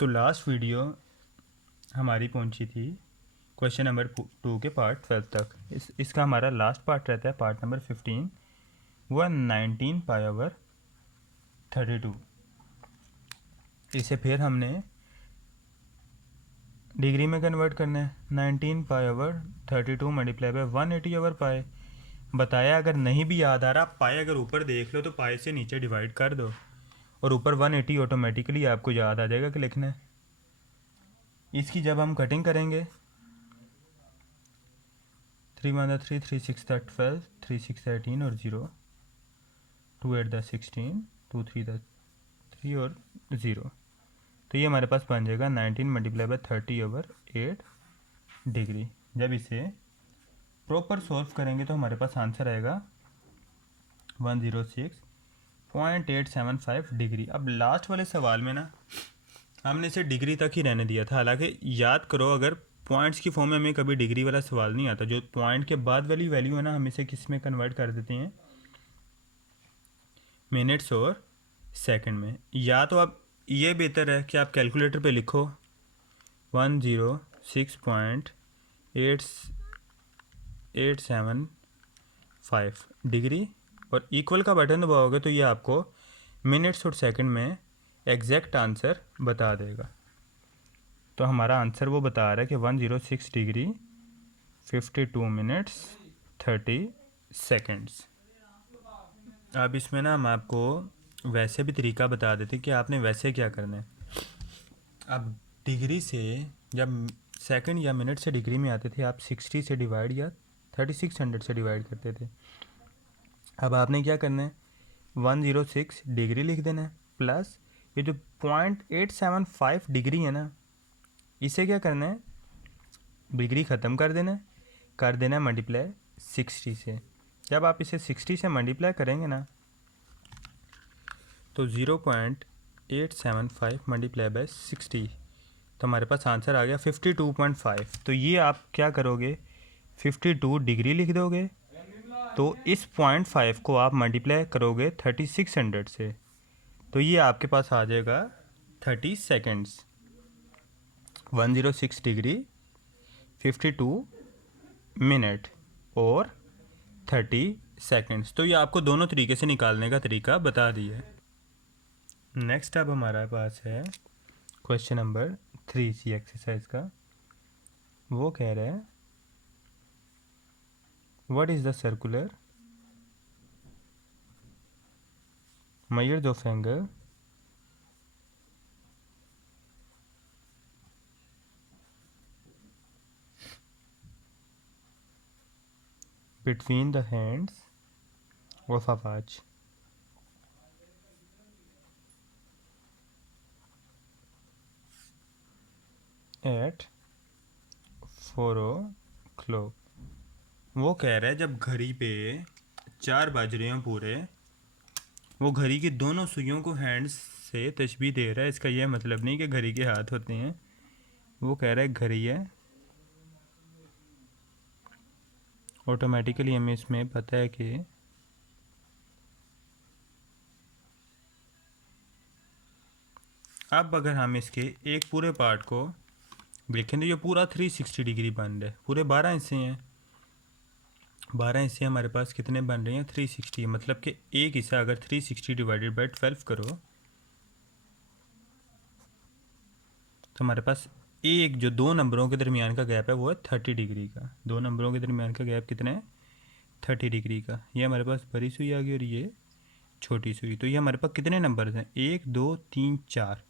तो last video हमारी पहुंची थी क्वेश्चन नंबर 2 के पार्ट 12 तक। इसका हमारा लास्ट पार्ट रहता है पार्ट नंबर 15, वह 19 पाई ओवर 32। इसे फिर हमने डिग्री में कन्वर्ट करना है। 19 pi over 32 multiply by 180 over पाई। बताया अगर नहीं भी याद आ रहा, पाई अगर ऊपर देख लो तो पाई से नीचे डिवाइड कर दो और ऊपर 180 ऑटोमेटिकली आपको याद आ जाएगा कि लिखना है। इसकी जब हम कटिंग करेंगे 3 1 3 3 6 12 3 6 18 और 0 2 8 16 2 3 3 और 0, तो ये हमारे पास बन जाएगा 19 मल्टीप्लाई बाय 30 ओवर 8 डिग्री। जब इसे प्रॉपर सॉल्व करेंगे तो हमारे पास आंसर आएगा 106.875 डिग्री। अब लास्ट वाले सवाल में ना हमने इसे डिग्री तक ही रहने दिया था। हालांकि याद करो, अगर पॉइंट्स की फॉर्म में हमें कभी डिग्री वाला सवाल नहीं आता। जो पॉइंट के बाद वाली वैल्यू है ना, हम इसे किस में कन्वर्ट कर देते हैं, मिनट्स और सेकंड में। या तो अब ये बेहतर है कि आप कैलकुलेटर पे लिखो 106.875 डिग्री और इक्वल का बटन दबाओगे तो ये आपको मिनट्स और सेकंड में एग्जैक्ट आंसर बता देगा। तो हमारा आंसर वो बता रहा है कि 106 डिग्री 52 मिनट्स 30 सेकंड्स। अब इसमें ना हम आपको वैसे भी तरीका बता देते कि आपने वैसे क्या करना है। अब डिग्री से जब सेकंड या मिनट से डिग्री में आते थे, आप 60 से डिवाइड या 3600 से डिवाइड करते थे। अब आपने क्या करना है, 106 डिग्री लिख देना है प्लस ये जो 0.875 डिग्री है ना, इसे क्या करना है, डिग्री ख़त्म कर देना है मल्टीप्लाई 60 से। जब आप इसे 60 से मल्टीप्लाई करेंगे ना तो 0.875 मल्टीप्लाई बाय 60, तो हमारे पास आंसर आ गया 52.5। तो ये आप क्या करोगे, 52 डिग्री लिख दोगे, तो इस 0.5 को आप मल्टीप्लाई करोगे 3600 से, तो ये आपके पास आ जाएगा 30 सेकेंड्स। 106 डिग्री 52 मिनट और 30 सेकेंड्स। तो ये आपको दोनों तरीके से निकालने का तरीका बता दिया है। नेक्स्ट अब हमारे पास है क्वेश्चन नंबर 3 सी एक्सरसाइज का। वो कह रहा है what is the circular measures of angle between the hands of a watch at 4 o'clock। वो कह रहा है जब घड़ी पे 4 बज रहे हों पूरे, वो घड़ी की दोनों सुइयों को हैंड्स से तशबीह दे रहा है। इसका यह मतलब नहीं कि घड़ी के हाथ होते हैं। वो कह रहा है घड़ी है, ऑटोमेटिकली हमें इसमें पता है कि अब अगर हम इसके एक पूरे पार्ट को देखें तो ये पूरा 360 डिग्री बन रहा है। पूरे 12 हिस्से हैं, 12 हिस्से हमारे पास कितने बन रहे हैं, 360। मतलब कि एक हिस्सा अगर 360 डिवाइडेड बाई 12 करो तो हमारे पास एक जो दो नंबरों के दरमियान का गैप है वो है 30 डिग्री का। दो नंबरों के दरमियान का गैप कितना है, 30 डिग्री का। ये हमारे पास बड़ी सुई आ गई और ये छोटी सुई। तो ये हमारे पास कितने नंबर हैं, 1 2 3 4।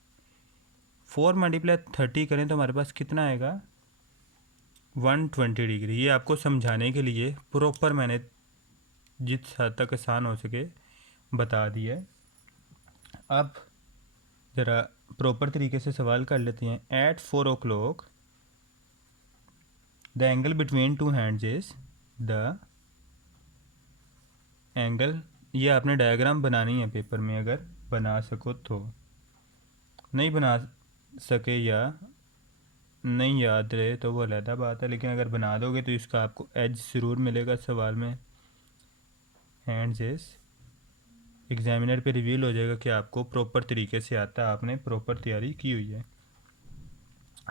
4 मल्टीप्लाई 30 करें तो हमारे पास कितना आएगा, 120 डिग्री। ये आपको समझाने के लिए प्रॉपर मैंने जिस हद तक आसान हो सके बता दिया है। अब ज़रा प्रॉपर तरीके से सवाल कर लेते हैं। At 4 o'clock the angle between two hands is the angle. ये आपने डायग्राम बनानी है पेपर में, अगर बना सको तो। नहीं बना सके या नहीं याद रहे तो वो अलग बात है, लेकिन अगर बना दोगे तो इसका आपको एज ज़रूर मिलेगा सवाल में। हैंड्स इज एग्जामिनर पे रिवील हो जाएगा कि आपको प्रॉपर तरीके से आता है, आपने प्रॉपर तैयारी की हुई है।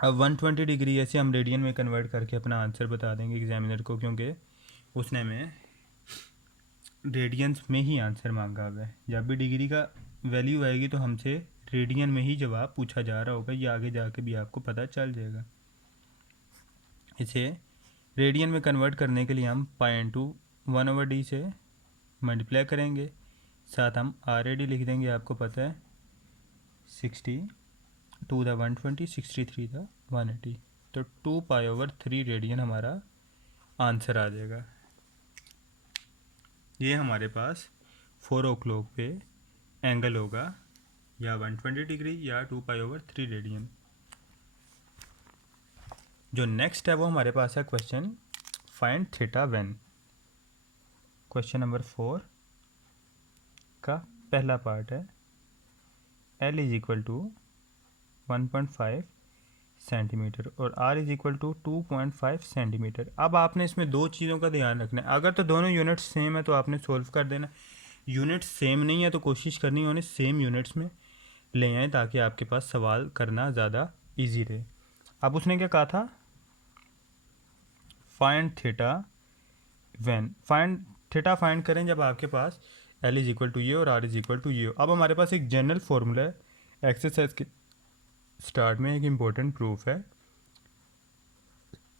अब 120 डिग्री ऐसे हम रेडियन में कन्वर्ट करके अपना आंसर बता देंगे एग्जामिनर को, क्योंकि उसने हमें रेडियंस में ही आंसर मांगा हुआ है। जब भी डिग्री का वैल्यू आएगी तो हमसे रेडियन में ही जवाब पूछा जा रहा होगा, ये आगे जाके भी आपको पता चल जाएगा। इसे रेडियन में कन्वर्ट करने के लिए हम पाई इंटू 1/d से मल्टीप्लाई करेंगे, साथ हम RAD लिख देंगे, आपको पता है 60 2 द 120 63 द 180, तो 2π/3 रेडियन हमारा आंसर आ जाएगा। ये हमारे पास 4 o'clock पे एंगल होगा, या 120 डिग्री या 2π/3 रेडियन। जो नेक्स्ट है वो हमारे पास है question find theta when. Question number 4 का पहला पार्ट है L = 1.5 सेंटीमीटर और R = 2.5 सेंटीमीटर। अब आपने इसमें दो चीज़ों का ध्यान रखना है। अगर तो दोनों यूनिट्स सेम है तो आपने सोल्व कर देना, यूनिट्स सेम नहीं है तो कोशिश करनी है उन्हें सेम यूनिट्स में ले आए ताकि आपके पास सवाल करना ज़्यादा इजी रहे। अब उसने क्या कहा था, find theta when. Find theta find करें जब आपके पास L = ये और R = ये हो। अब हमारे पास एक जनरल फॉर्मूला है, एक्सरसाइज के स्टार्ट में एक इम्पोर्टेंट प्रूफ है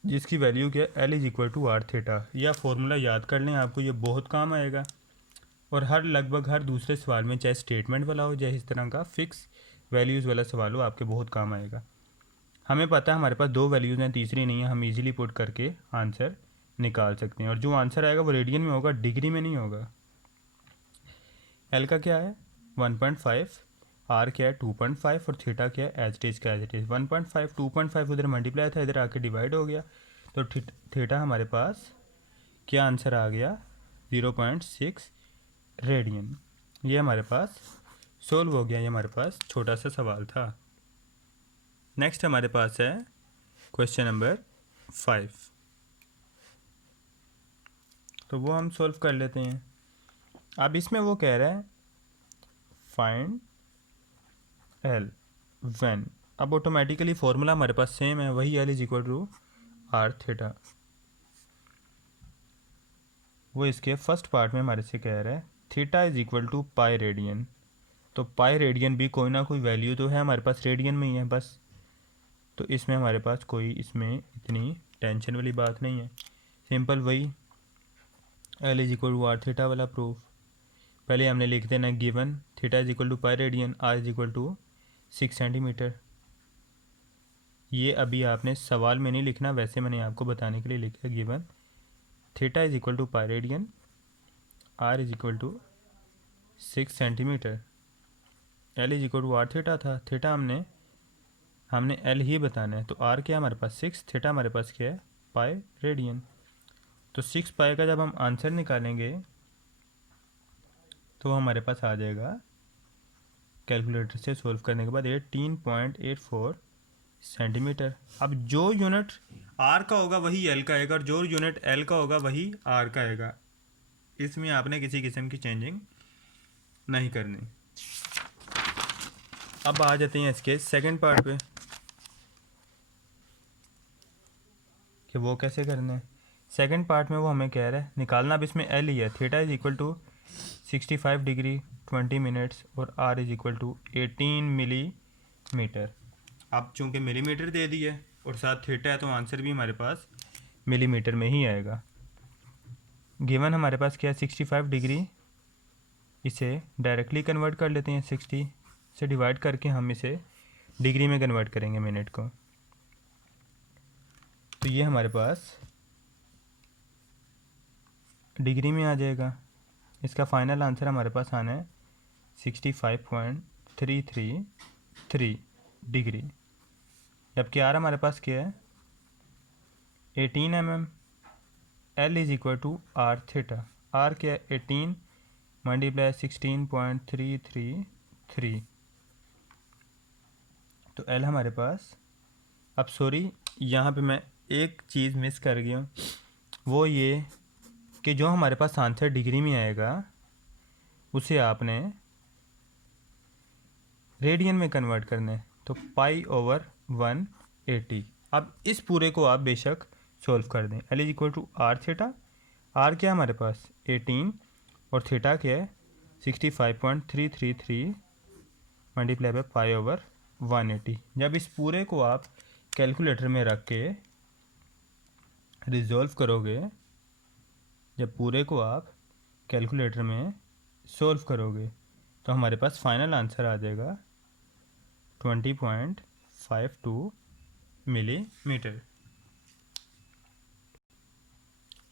जिसकी वैल्यू क्या है, L = R थीटा। यह फॉर्मूला याद कर लें, आपको ये बहुत काम आएगा और लगभग हर दूसरे सवाल में, चाहे स्टेटमेंट वाला हो चाहे इस तरह का फिक्स वैल्यूज़ वाला सवाल हो, आपके बहुत काम आएगा। हमें पता है हमारे पास दो वैल्यूज़ हैं, तीसरी नहीं है, हम इजीली पुट करके आंसर निकाल सकते हैं और जो आंसर आएगा वो रेडियन में होगा, डिग्री में नहीं होगा। L का क्या है 1.5, R क्या है 2.5 और थीटा क्या है एज इट इज़ 1.5 2.5 उधर मल्टीप्लाई था, इधर आके डिवाइड हो गया, तो थीटा हमारे पास क्या आंसर आ गया 0.6 रेडियन। ये हमारे पास सोल्व हो गया, ये हमारे पास छोटा सा सवाल था। नेक्स्ट हमारे पास है क्वेश्चन नंबर 5, तो वो हम सोल्व कर लेते हैं। अब इसमें वो कह रहा है फाइंड L व्हेन। अब ऑटोमेटिकली फॉर्मूला हमारे पास सेम है, वही L = R थीटा। वो इसके फर्स्ट पार्ट में हमारे से कह रहा है थीटा = पाई रेडियन, तो पाई रेडियन भी कोई ना कोई वैल्यू तो है हमारे पास, रेडियन में ही है बस, तो इसमें हमारे पास कोई इसमें इतनी टेंशन वाली बात नहीं है, सिंपल वही L = R थीटा वाला प्रूफ। पहले हमने लिख देना given theta = pi radian, R = 6 centimetre. ये अभी आपने सवाल में नहीं लिखना, वैसे मैंने आपको बताने के लिए लिखा given theta = pi radian, R = 6 centimetre. L = R theta था, थीटा हमने L ही बताना है, तो R क्या हमारे पास 6, थीटा हमारे पास क्या है पाई रेडियन। तो 6 पाई का जब हम आंसर निकालेंगे तो हमारे पास आ जाएगा कैलकुलेटर से सोल्व करने के बाद 18.84 सेंटीमीटर। अब जो यूनिट R का होगा वही L का आएगा और जो यूनिट L का होगा वही R का आएगा, इसमें आपने किसी किस्म की चेंजिंग नहीं करनी। अब आ जाते हैं इसके सेकंड पार्ट पे कि वो कैसे करना है। सेकंड पार्ट में वो हमें कह रहा है निकालना, अब इसमें L ही है, थीटा = 65 डिग्री 20 मिनट्स और R = 18 मिलीमीटर। अब चूँकि मिलीमीटर दे दी है और साथ थीटा है तो आंसर भी हमारे पास मिलीमीटर में ही आएगा। गिवन हमारे पास क्या है 65 डिग्री, इसे डायरेक्टली कन्वर्ट कर लेते हैं, 60 से डिवाइड करके हम इसे डिग्री में कन्वर्ट करेंगे मिनट को, तो ये हमारे पास डिग्री में आ जाएगा। इसका फाइनल आंसर हमारे पास आना है 65.333 डिग्री। जबकि R हमारे पास क्या है 18 mm, L = R theta, R क्या है 18 × 16.333, तो L हमारे पास, अब सॉरी यहाँ पे मैं एक चीज़ मिस कर गया हूँ, वो ये कि जो हमारे पास आंसर डिग्री में आएगा उसे आपने रेडियन में कन्वर्ट करना है, तो पाई/1 80। अब इस पूरे को आप बेशक सोल्व कर दें। L is equal to R theta, R क्या है हमारे पास 18 और थीटा क्या है 65.333 मल्टीप्लाई बाय पाई ओवर 180। जब इस पूरे को आप कैलकुलेटर में रख के रिजॉल्व करोगे, जब पूरे को आप कैलकुलेटर में सॉल्व करोगे तो हमारे पास फाइनल आंसर आ जाएगा 20.52 मिलीमीटर।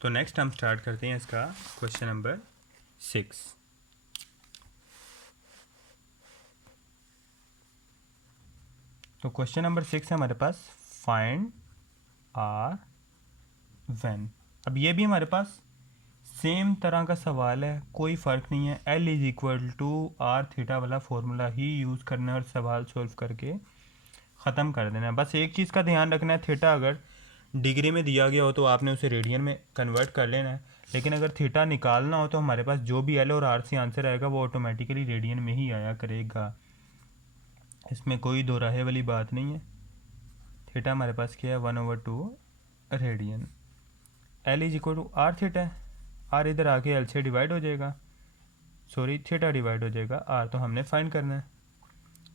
तो नेक्स्ट हम स्टार्ट करते हैं इसका क्वेश्चन नंबर 6। तो क्वेश्चन नंबर 6 है हमारे पास फाइंड आर व्हेन। अब ये भी हमारे पास सेम तरह का सवाल है, कोई फ़र्क नहीं है। L is equal to R theta वाला फॉर्मूला ही यूज़ करना है और सवाल सॉल्व करके ख़त्म कर देना है। बस एक चीज़ का ध्यान रखना है, थीटा अगर डिग्री में दिया गया हो तो आपने उसे रेडियन में कन्वर्ट कर लेना है, लेकिन अगर थीटा निकालना हो तो हमारे पास जो भी एल और आर से आंसर आएगा वो ऑटोमेटिकली रेडियन में ही आया करेगा, इसमें कोई दो राहे वाली बात नहीं है। थीटा हमारे पास क्या है 1/2 radian. L is equal to R theta है, आर इधर आके एल से डिवाइड हो जाएगा, सॉरी थीटा डिवाइड हो जाएगा आर, तो हमने फाइंड करना है।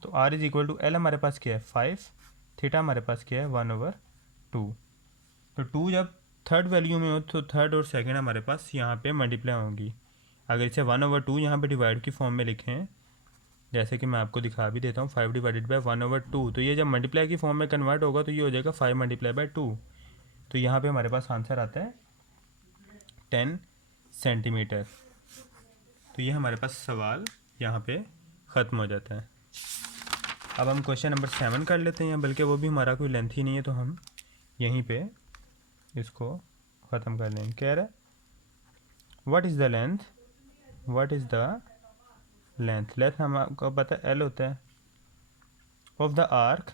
तो R is equal to L हमारे पास क्या है 5, थीटा हमारे पास क्या है 1/2। तो 2 जब थर्ड वैल्यू में हो तो थर्ड और सेकंड हमारे पास यहाँ पे मल्टीप्लाई होंगी। अगर इसे 1/2 यहाँ पे डिवाइड की फॉर्म में लिखें, जैसे कि मैं आपको दिखा भी देता हूँ 5 डिवाइडेड बाई 1/2, तो ये जब मल्टीप्लाई की फॉर्म में कन्वर्ट होगा तो ये हो जाएगा 5 मल्टीप्लाई बाई 2। तो यहाँ पे हमारे पास आंसर आता है 10 सेंटीमीटर। तो ये हमारे पास सवाल यहाँ पे ख़त्म हो जाता है। अब हम क्वेश्चन नंबर 7 कर लेते हैं, बल्कि वो भी हमारा कोई लेंथ ही नहीं है तो हम यहीं पे इसको ख़त्म कर लेंगे। कह रहा है what is the length, what is the length, length हमको पता है एल होता है, of the arc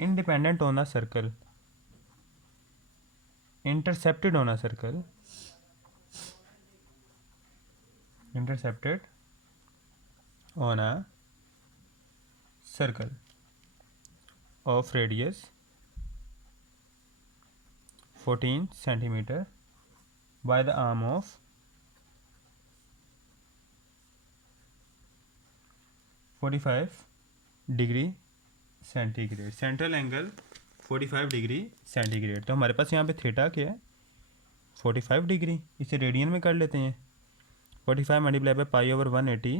independent on a circle, intercepted on a circle, intercepted on a circle of radius 14 centimeter by the arm of 45 degree centigrade, central angle 45 degree centigrade. तो हमारे पास यहाँ पे theta क्या है 45 डिग्री, इसे radian में कर लेते हैं। 45 multiply by pi over 180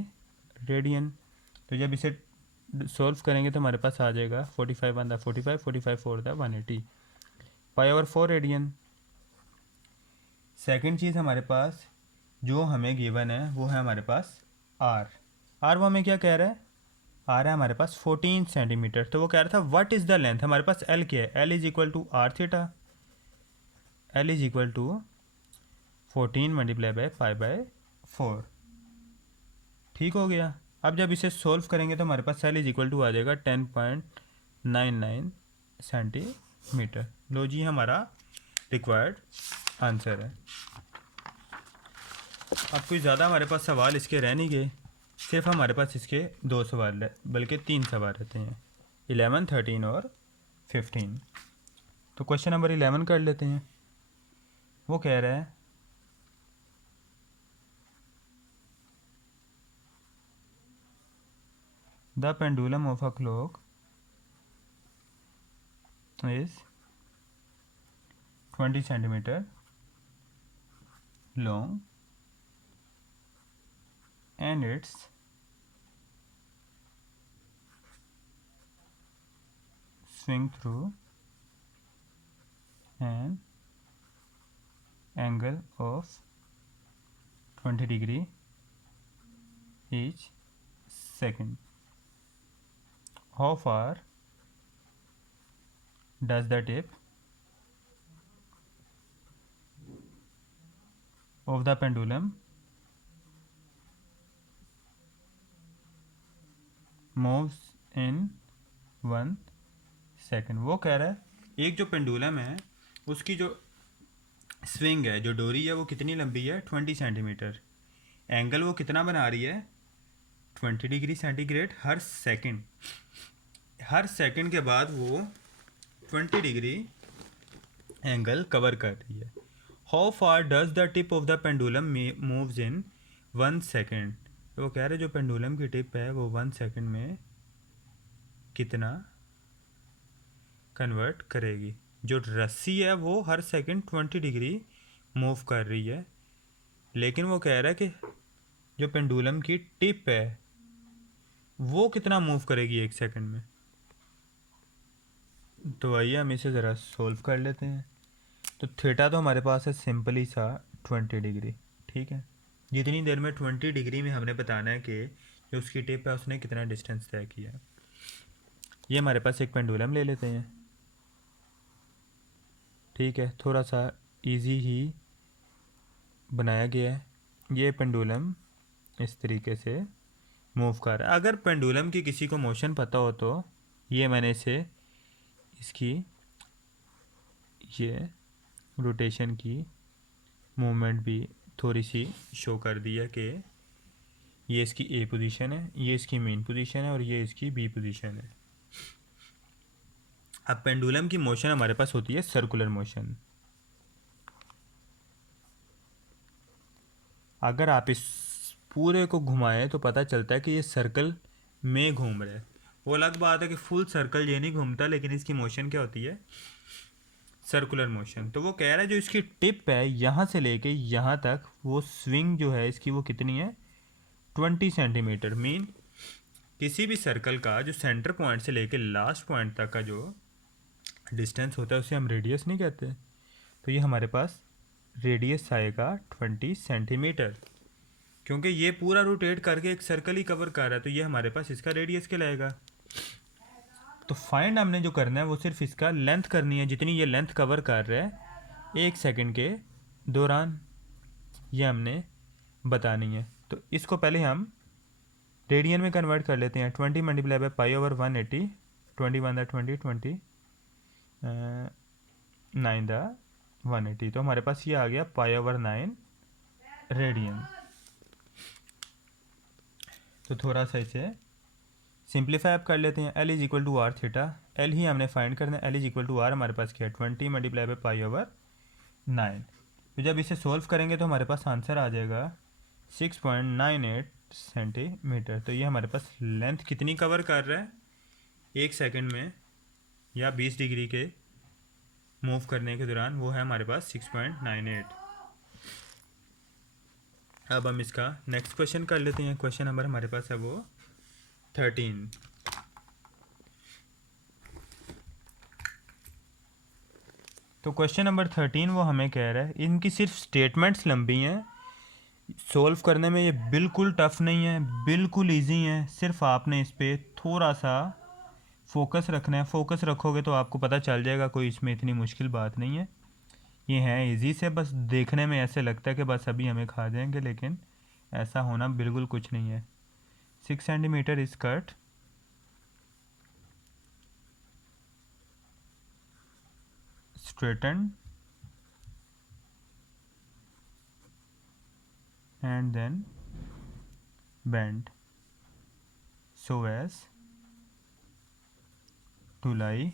radian. तो जब इसे सॉल्व करेंगे तो हमारे पास आ जाएगा 45 one the 45, 45 four the 180, pi over 4 radian. Second चीज़ हमारे पास जो हमें गिवन है वो है हमारे पास आर। आर वो हमें क्या कह रहा है, आर है हमारे पास 14 सेंटीमीटर। तो वो कह रहा था व्हाट इज़ द लेंथ, हमारे पास एल क्या है, L is equal to R theta, L is equal to 14 multiply by 5/4। ठीक हो गया। अब जब इसे सोल्व करेंगे तो हमारे पास एल इज इक्वल टू आ जाएगा 10.99 सेंटीमीटर। लो जी हमारा रिक्वायर्ड आंसर है। अब कोई ज़्यादा हमारे पास सवाल इसके रह नहीं गए, सिर्फ हमारे पास इसके 2 सवाल है, बल्कि 3 सवाल रहते हैं 11, 13 और 15। तो क्वेश्चन नंबर 11 कर लेते हैं। वो कह रहा है the pendulum of a clock is 20 centimeter long and its swing through an angle of 20 degree each second. How far does the tip of the pendulum moves in 1 second? वो कह रहा है एक जो पेंडुलम है उसकी जो स्विंग है, जो डोरी है, वो कितनी लंबी है 20 सेंटीमीटर, एंगल वो कितना बना रही है 20 डिग्री सेंटीग्रेड हर सेकंड। हर सेकंड के बाद वो 20 डिग्री एंगल कवर कर रही है। How far does the tip of the pendulum moves in 1 second. तो वो कह रहे जो पेंडुलम की टिप है वो 1 सेकेंड में कितना कन्वर्ट करेगी। जो रस्सी है वो हर सेकंड 20 डिग्री मूव कर रही है, लेकिन वो कह रहा है कि जो पेंडुलम की टिप है वो कितना मूव करेगी 1 सेकंड में। तो आइए हम इसे ज़रा सोल्व कर लेते हैं। तो थीटा तो हमारे पास है सिंपली सा 20 डिग्री, ठीक है। जितनी देर में 20 डिग्री में हमने बताना है कि जो उसकी टिप है उसने कितना डिस्टेंस तय किया। ये हमारे पास एक पेंडुलम ले लेते हैं, ठीक है। थोड़ा सा इजी ही बनाया गया है। ये पेंडुलम इस तरीके से मूव कर रहा है। अगर पेंडुलम की किसी को मोशन पता हो तो ये मैंने इसे इसकी ये रोटेशन की मूवमेंट भी थोड़ी सी शो कर दी है कि ये इसकी ए पोजीशन है, ये इसकी मेन पोजीशन है और ये इसकी बी पोजीशन है। अब पेंडुलम की मोशन हमारे पास होती है सर्कुलर मोशन। अगर आप इस पूरे को घुमाएं तो पता चलता है कि ये सर्कल में घूम रहा है। वो अलग बात है कि फुल सर्कल ये नहीं घूमता, लेकिन इसकी मोशन क्या होती है, सर्कुलर मोशन। तो वो कह रहा है जो इसकी टिप है यहाँ से लेके यहाँ तक वो स्विंग जो है इसकी वो कितनी है, 20 सेंटीमीटर। मीन किसी भी सर्कल का जो सेंटर पॉइंट से लेके लास्ट पॉइंट तक का जो डिस्टेंस होता है उसे हम रेडियस नहीं कहते। तो ये हमारे पास रेडियस आएगा 20 सेंटीमीटर, क्योंकि ये पूरा रोटेट करके एक सर्कल ही कवर कर रहा है, तो ये हमारे पास इसका रेडियस कहलाएगा। तो फाइंड हमने जो करना है वो सिर्फ इसका लेंथ करनी है, जितनी ये लेंथ कवर कर रहा है 1 सेकंड के दौरान, ये हमने बतानी है। तो इसको पहले हम रेडियन में कन्वर्ट कर लेते हैं। 20 multiply by pi over 180, 21 the 20, 20 9 the 180। तो हमारे पास ये आ गया पाई ओवर 9 रेडियन। तो थोड़ा सा इसे सिंप्लीफाई आप कर लेते हैं। L is equal to R theta, L ही हमने फाइंड करना है। L is equal to R हमारे पास क्या है, 20 मल्टीप्लाई बाई पाई ओवर 9। तो जब इसे सोल्व करेंगे तो हमारे पास आंसर आ जाएगा 6.98 सेंटीमीटर। तो ये हमारे पास लेंथ कितनी कवर कर रहा है 1 सेकंड में या 20 डिग्री के मूव करने के दौरान, वो है हमारे पास 6.98। अब हम इसका नेक्स्ट क्वेश्चन कर लेते हैं। क्वेश्चन नंबर हमारे पास है वो 13। तो क्वेश्चन नंबर 13 वो हमें कह रहा है, इनकी सिर्फ स्टेटमेंट्स लंबी हैं, सोल्व करने में ये बिल्कुल टफ नहीं है, बिल्कुल इजी है। सिर्फ आपने इस पर थोड़ा सा फोकस रखना है। फोकस रखोगे तो आपको पता चल जाएगा, कोई इसमें इतनी मुश्किल बात नहीं है। ये है इजी से, बस देखने में ऐसे लगता है कि बस अभी हमें खा जाएंगे, लेकिन ऐसा होना बिल्कुल कुछ नहीं है। 6 centimetre is cut straightened and then bent so as to lie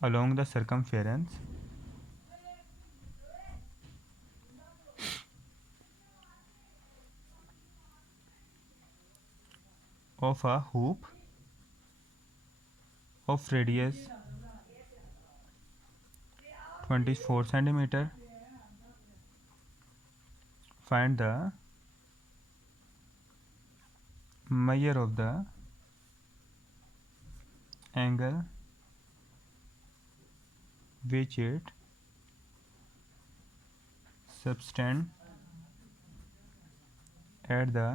along the circumference of a hoop of radius 24 centimeter. Find the measure of the angle which it subtend at the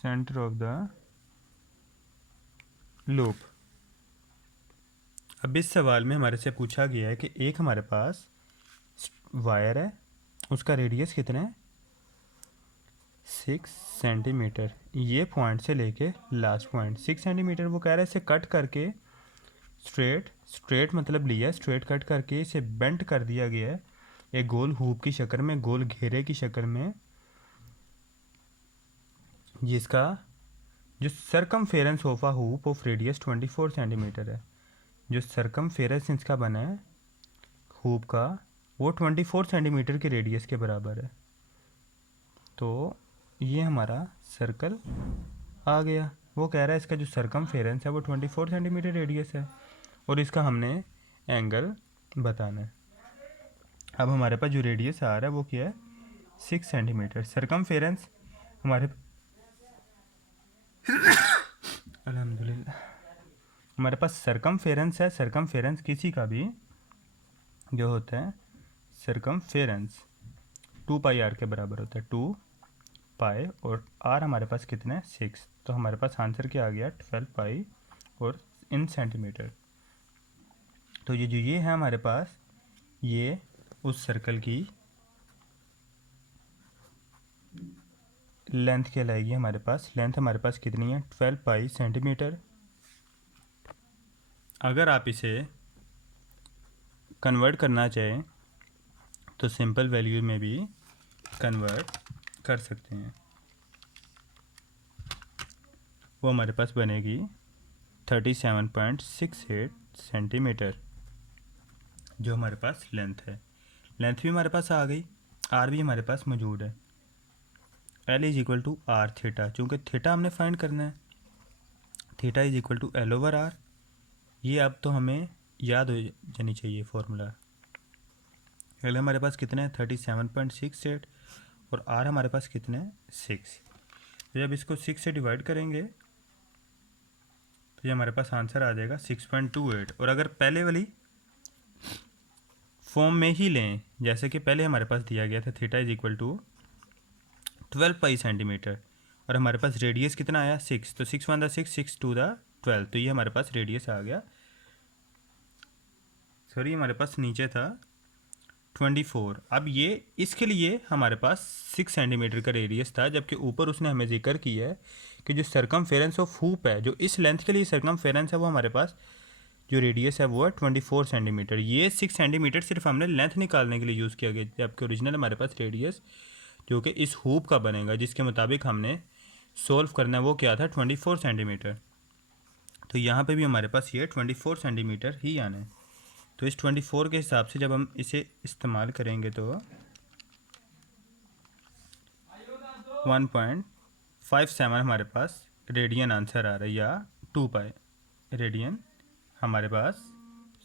center of the loop। अब इस सवाल में हमारे से पूछा गया है कि एक हमारे पास वायर है, उसका रेडियस कितना है 6 सेंटीमीटर। ये पॉइंट से लेके लास्ट पॉइंट 6 सेंटीमीटर। वो कह रहा है इसे कट करके स्ट्रेट मतलब लिया, स्ट्रेट कट करके इसे बेंट कर दिया गया है एक गोल हूप की शक्ल में, गोल घेरे की शक्ल में, जिसका जो circumference of a hoop of radius 24 centimetre है, जो सरकमफेरेंस इसका बना है हूप का वो 24 सेंटीमीटर के रेडियस के बराबर है। तो ये हमारा सर्कल आ गया। वो कह रहा है इसका जो सरकमफेरेंस है वो 24 सेंटीमीटर रेडियस है और इसका हमने एंगल बताना है। अब हमारे पास जो रेडियस आ रहा है वो क्या है 6 सेंटीमीटर। सरकमफेरेंस हमारे अल्हम्दुलिल्लाह हमारे पास सरकमफेरेंस है। सरकमफेरेंस किसी का भी जो होता है सरकमफेरेंस 2 पाई आर के बराबर होता है। 2 पाई और आर हमारे पास कितना है 6। तो हमारे पास आंसर क्या आ गया 12 पाई और इन सेंटीमीटर। तो ये जो ये है हमारे पास ये उस सर्कल की लेंथ कहलाएगी। हमारे पास लेंथ हमारे पास कितनी है 12 पाई सेंटीमीटर। अगर आप इसे कन्वर्ट करना चाहें तो सिंपल वैल्यू में भी कन्वर्ट कर सकते हैं। वो हमारे पास बनेगी 37.68 सेंटीमीटर जो हमारे पास लेंथ है। लेंथ भी हमारे पास आ गई, आर भी हमारे पास मौजूद है। L is equal to R theta, चूँकि थीटा हमने फाइंड करना है। Theta is equal to L over R. ये अब तो हमें याद हो जानी चाहिए फॉर्मूला। एल हमारे पास कितना है 37.68 और आर हमारे पास कितना है 6। तो जब इसको 6 से डिवाइड करेंगे तो ये हमारे पास आंसर आ जाएगा 6.28। और अगर पहले वाली फॉर्म में ही लें जैसे कि पहले हमारे पास दिया गया था theta is equal to 12 pi centimetre और हमारे पास रेडियस कितना आया 6। तो 6 1 6 6 2 12। तो ये हमारे पास रेडियस आ गया। सॉरी हमारे पास नीचे था 24। अब ये इसके लिए हमारे पास 6 सेंटीमीटर का रेडियस था, जबकि ऊपर उसने हमें जिक्र किया है कि जो सरकमफेरेंस ऑफ हूप है जो इस लेंथ के लिए सरकमफेरेंस है वो हमारे पास जो रेडियस है वो है 24 सेंटीमीटर। ये 6 सेंटीमीटर सिर्फ हमने लेंथ निकालने के लिए यूज़ किया गया, जबकि ओरिजिनल हमारे पास रेडियस जो कि इस हूप का बनेगा जिसके मुताबिक हमने सोल्व करना है वो क्या था 24 सेंटीमीटर। तो यहाँ पे भी हमारे पास ये 24 सेंटीमीटर ही आना है। तो इस 24 के हिसाब से जब हम इसे इस्तेमाल करेंगे तो 1.57 हमारे पास रेडियन आंसर आ रहा है, या 2 पाई रेडियन हमारे पास।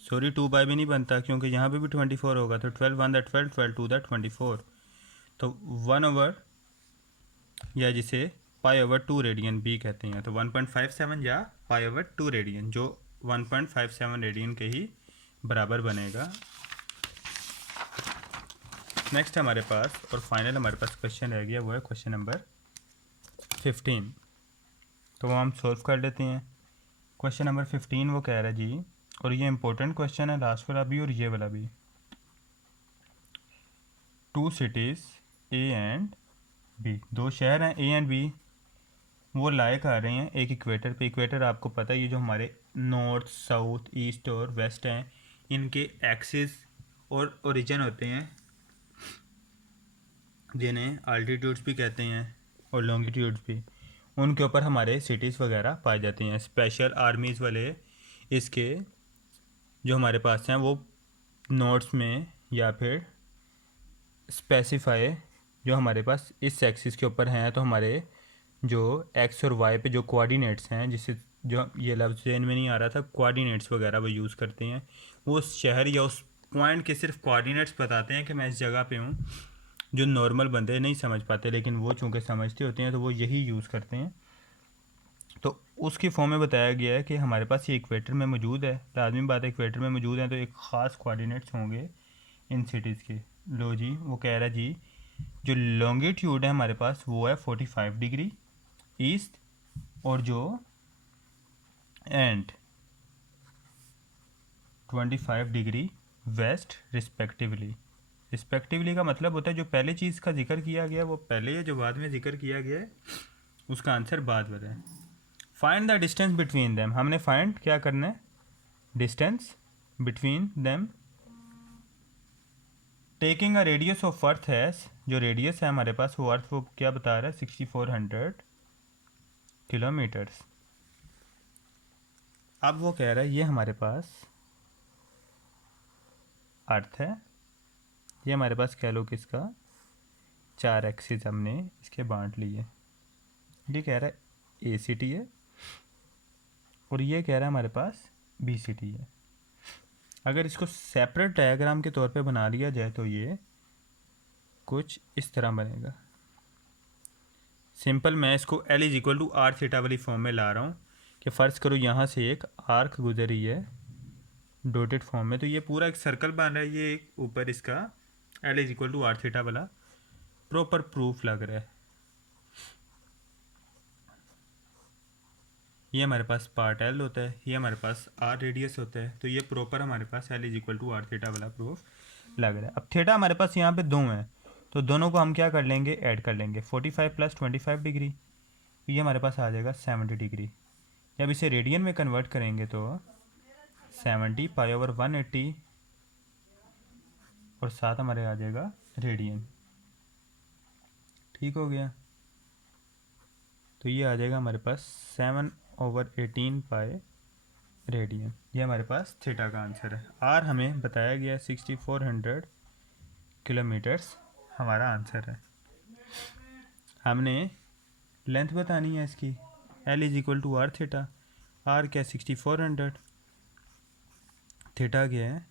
सॉरी 2 पाई भी नहीं बनता क्योंकि यहाँ पे भी 24 होगा। तो 12 1 12 12 2 24। तो 1 ओवर या जिसे पाई ओवर 2 रेडियन भी कहते हैं, तो 1.57 या पाई ओवर 2 रेडियन जो 1.57 रेडियन के ही बराबर बनेगा। नेक्स्ट हमारे पास और फाइनल हमारे पास क्वेश्चन रह गया वो है क्वेश्चन नंबर 15। तो वो हम सॉल्व कर लेते हैं। क्वेश्चन नंबर 15 वो कह रहा है जी, और ये इंपॉर्टेंट क्वेश्चन है लास्ट वाला भी और ये वाला भी। 2 सिटीज़ ए एंड बी, 2 शहर हैं ए एंड बी, वो लाए आ रहे हैं एक इक्वेटर पे। इक्वेटर आपको पता है ये जो हमारे नॉर्थ साउथ ईस्ट और वेस्ट हैं इनके एक्सिस और ओरिजिन होते हैं जिन्हें आल्टीट्यूड्स भी कहते हैं और लॉन्गिट्यूड्स भी। उनके ऊपर हमारे सिटीज़ वगैरह पाए जाते हैं। स्पेशल आर्मीज़ वाले इसके जो हमारे पास हैं वो नोट्स में या फिर स्पेसिफाई जो हमारे पास इस एक्सिस के ऊपर हैं, तो हमारे जो एक्स और वाई पे जो कोऑर्डिनेट्स हैं जिससे जो ये लफ्ज़ जेन में नहीं आ रहा था कोऑर्डिनेट्स वगैरह वो यूज़ करते हैं। वो उस शहर या उस पॉइंट के सिर्फ कोऑर्डिनेट्स बताते हैं कि मैं इस जगह पे हूँ। जो नॉर्मल बंदे नहीं समझ पाते लेकिन वो चूँकि समझते होते हैं तो वो यही यूज़ करते हैं। तो उसकी फॉर्म में बताया गया है कि हमारे पास ये इक्वेटर में मौजूद है। लाजमी बात है इक्वेटर में मौजूद है तो एक ख़ास कोऑर्डिनेट्स होंगे इन सिटीज़ के। लो जी वो कह रहा है जी जो लॉन्गिट्यूड है हमारे पास वो है 45 डिग्री ईस्ट और जो and 25 degree west respectively. Respectively का मतलब होता है जो पहले चीज़ का जिक्र किया गया वो पहले है, जो बाद में जिक्र किया गया है उसका आंसर बाद बताएं। Find the distance between them, हमने फाइंड क्या करना है distance between them. Taking a radius of earth है, जो रेडियस है हमारे पास वो अर्थ वो क्या बता रहा है 6400 किलोमीटर्स। अब वो कह रहा है ये हमारे पास अर्थ है, ये हमारे पास कह लो किसका 4 एक्सिस हमने इसके बांट लिए। ये कह रहा है ए सी टी है और ये कह रहा है हमारे पास बी सी टी है। अगर इसको सेपरेट डायग्राम के तौर पे बना लिया जाए तो ये कुछ इस तरह बनेगा। सिंपल मैं इसको L is equal to R theta वाली फॉर्म में ला रहा हूँ कि फ़र्ज़ करो यहाँ से एक आर्क गुजरी है डॉटेड फॉर्म में, तो ये पूरा एक सर्कल बन रहा है, ये एक ऊपर इसका L is equal to R theta वाला प्रॉपर प्रूफ लग रहा है। ये हमारे पास पार्ट L होता है, ये हमारे पास R रेडियस होता है, तो ये प्रॉपर हमारे पास L is equal to R theta वाला प्रूफ लग रहा है। अब थीटा हमारे पास यहाँ पे दो हैं, तो दोनों को हम क्या कर लेंगे, ऐड कर लेंगे। 45 प्लस 25 डिग्री, ये हमारे पास आ जाएगा 70 डिग्री। जब इसे रेडियन में कन्वर्ट करेंगे तो 70 पाई ओवर 180 और साथ हमारे आ जाएगा रेडियन। ठीक हो गया, तो ये आ जाएगा हमारे पास 7/18 पाई रेडियन। ये हमारे पास थीटा का आंसर है। आर हमें बताया गया 6400 किलोमीटर्स हमारा आंसर है। हमने लेंथ बतानी है इसकी, L is equal to R theta. R क्या 6400, थीटा क्या है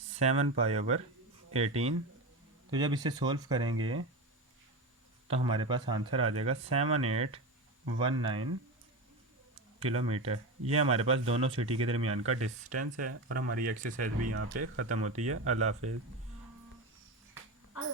7 पाई ओवर 18। तो जब इसे सॉल्व करेंगे तो हमारे पास आंसर आ जाएगा 7819 किलोमीटर। ये हमारे पास दोनों सिटी के दरमियान का डिस्टेंस है और हमारी एक्सरसाइज भी यहाँ पे ख़त्म होती है। अल्लाह हाफिज़।